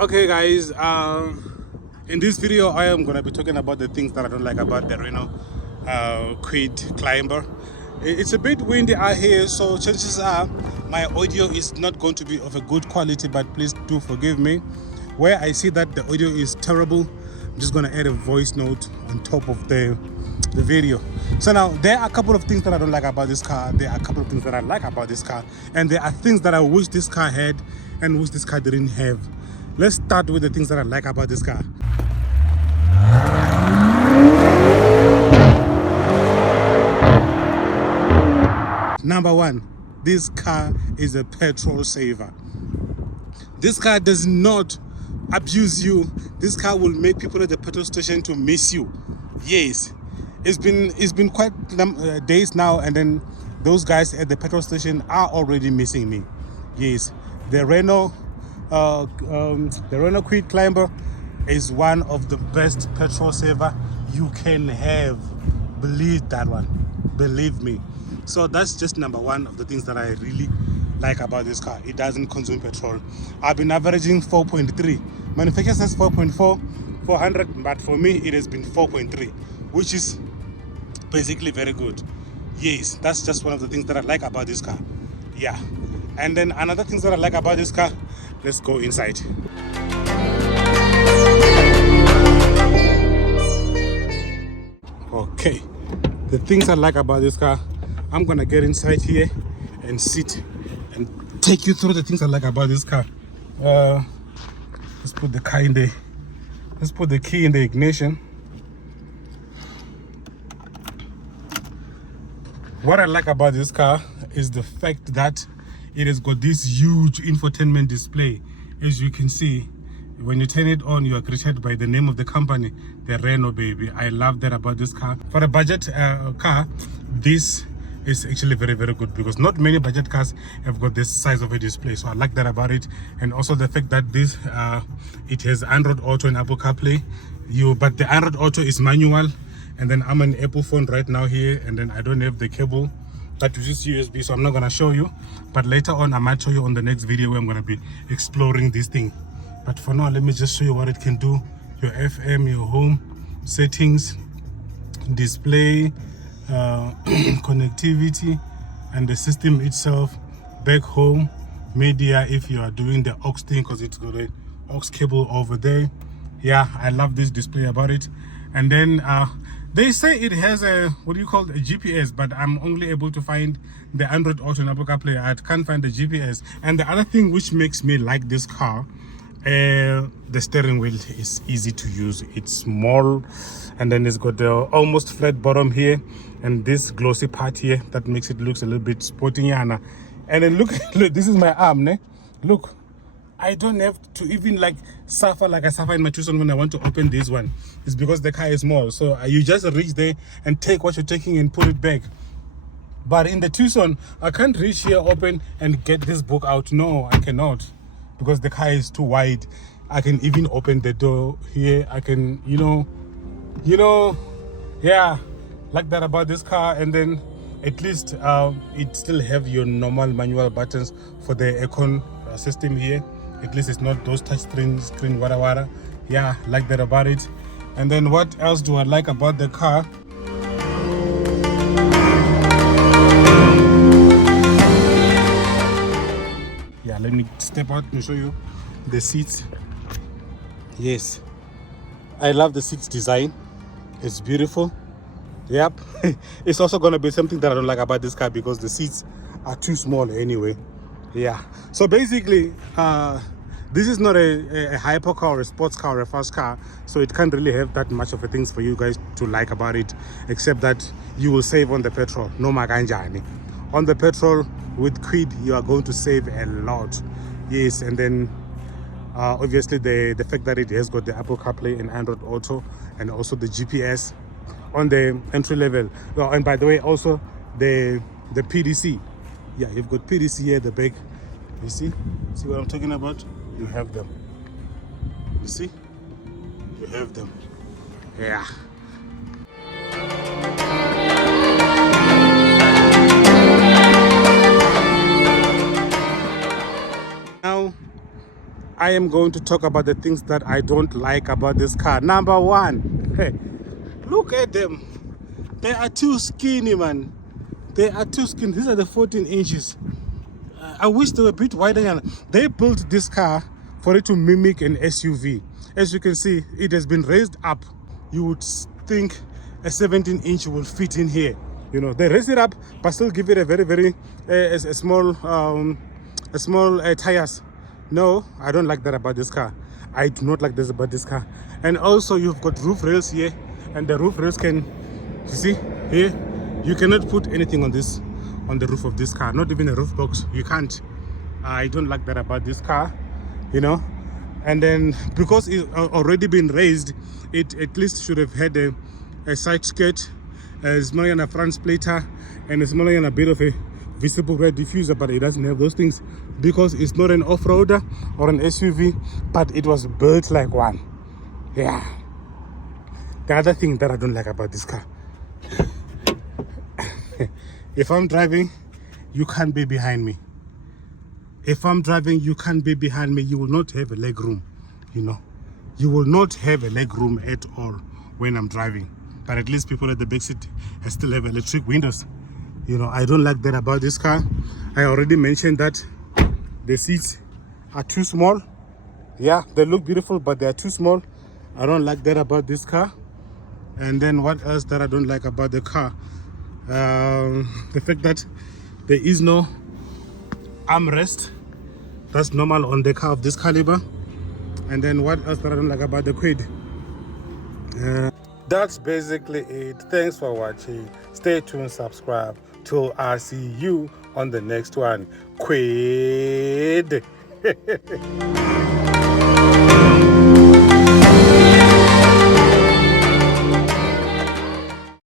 Okay guys, in this video I am going to be talking about the things that I don't like about the Renault Kwid Climber. It's a bit windy out here, so chances are my audio is not going to be of a good quality, but please do forgive me. Where I see that the audio is terrible, I'm just going to add a voice note on top of the video. So now there are a couple of things that I don't like about this car, there are a couple of things that I like about this car, and there are things that I wish this car had and wish this car didn't have. Let's start with the things that I like about this car. Number one, this car is a petrol saver. This car does not abuse you. This car will make people at the petrol station to miss you. Yes, it's been quite days now, and then those guys at the petrol station are already missing me. Yes, the Renault Kwid Climber is one of the best petrol saver you can have. Believe that one. Believe me. So that's just number one of the things that I really like about this car. It doesn't consume petrol. I've been averaging 4.3. Manufacturer says 4.4, 400, but for me it has been 4.3, which is basically very good. Yes, that's just one of the things that I like about this car. Yeah. And then another thing that I like about this car, let's go inside. Okay, the things I like about this car, I'm gonna get inside here and sit and take you through the things I like about this car. Let's put the car in the, let's put the key in the ignition. What I like about this car is the fact that it has got this huge infotainment display. As you can see, when you turn it on, you are greeted by the name of the company, the Renault, baby. I love that about this car. For a budget car, this is actually very, very good, because not many budget cars have got this size of a display. So I like that about it. And also the fact that this it has Android Auto and Apple CarPlay. But the Android Auto is manual, and then I'm an Apple phone right now here, and then I don't have the cable that uses USB, so I'm not gonna show you. But later on I might show you on the next video where I'm gonna be exploring this thing. But for now, let me just show you what it can do. Your FM, your home settings, display, connectivity, and the system itself, back home, media if you are doing the aux thing, because it's got an aux cable over there. Yeah, I love this display about it. And then they say it has a, what do you call it, a GPS, but I'm only able to find the Android Auto and Apple CarPlay. I can't find the GPS. And the other thing which makes me like this car, the steering wheel is easy to use. It's small, and then it's got the almost flat bottom here, and this glossy part here that makes it looks a little bit sporty. And then look, look, this is my arm, ne? Look, I don't have to even like suffer like I suffer in my Tucson when I want to open this one. It's because the car is small, so you just reach there and take what you're taking and put it back. But in the Tucson, I can't reach here, open and get this book out. No, I cannot, because the car is too wide. I can even open the door here. I can, you know, yeah, like that about this car. And then at least it still have your normal manual buttons for the aircon system here. At least it's not those touch screen wada. Yeah, like that about it. And then what else do I like about the car? Yeah, let me step out and show you the seats. Yes, I love the seats design. It's beautiful. Yep. It's also gonna be something that I don't like about this car, because the seats are too small anyway. Yeah, so basically this is not a hyper car or a sports car or a fast car, so it can't really have that much of a things for you guys to like about it, except that you will save on the petrol. No maganjani. On the petrol with Kwid, you are going to save a lot. Yes. And then obviously the fact that it has got the Apple CarPlay and Android Auto, and also the GPS on the entry level. Oh, and by the way, also the PDC. Yeah, you've got PDC here at the back. You see what I'm talking about? You have them. You see, you have them. Yeah. Now I am going to talk about the things that I don't like about this car. Number one, hey, look at them. They are too skinny, man. They are too skinny. These are the 14 inches. I wish they were a bit wider. They built this car for it to mimic an SUV. As you can see, it has been raised up. You would think a 17-inch will fit in here. You know, they raise it up, but still give it a very a small tires. No, I don't like that about this car. I do not like this about this car. And also, you've got roof rails here, and the roof rails can, you see here, you cannot put anything on this, on the roof of this car, not even a roof box. You can't. I don't like that about this car, you know. And then because it's already been raised, it at least should have had a side skirt, a smaller and a front splitter, and a smaller and a bit of a visible rear diffuser, but it doesn't have those things because it's not an off-roader or an SUV, but it was built like one. Yeah. The other thing that I don't like about this car, if I'm driving, you can't be behind me. If I'm driving, you can't be behind me. You will not have a leg room, you know. You will not have a leg room at all when I'm driving. But at least people at the back seat still have electric windows. You know, I don't like that about this car. I already mentioned that the seats are too small. Yeah, they look beautiful, but they are too small. I don't like that about this car. And then what else that I don't like about the car? The fact that there is no armrest. That's normal on the car of this caliber. And then what else that I don't like about the Kwid? That's basically it. Thanks for watching. Stay tuned, subscribe till I see you on the next one. Kwid.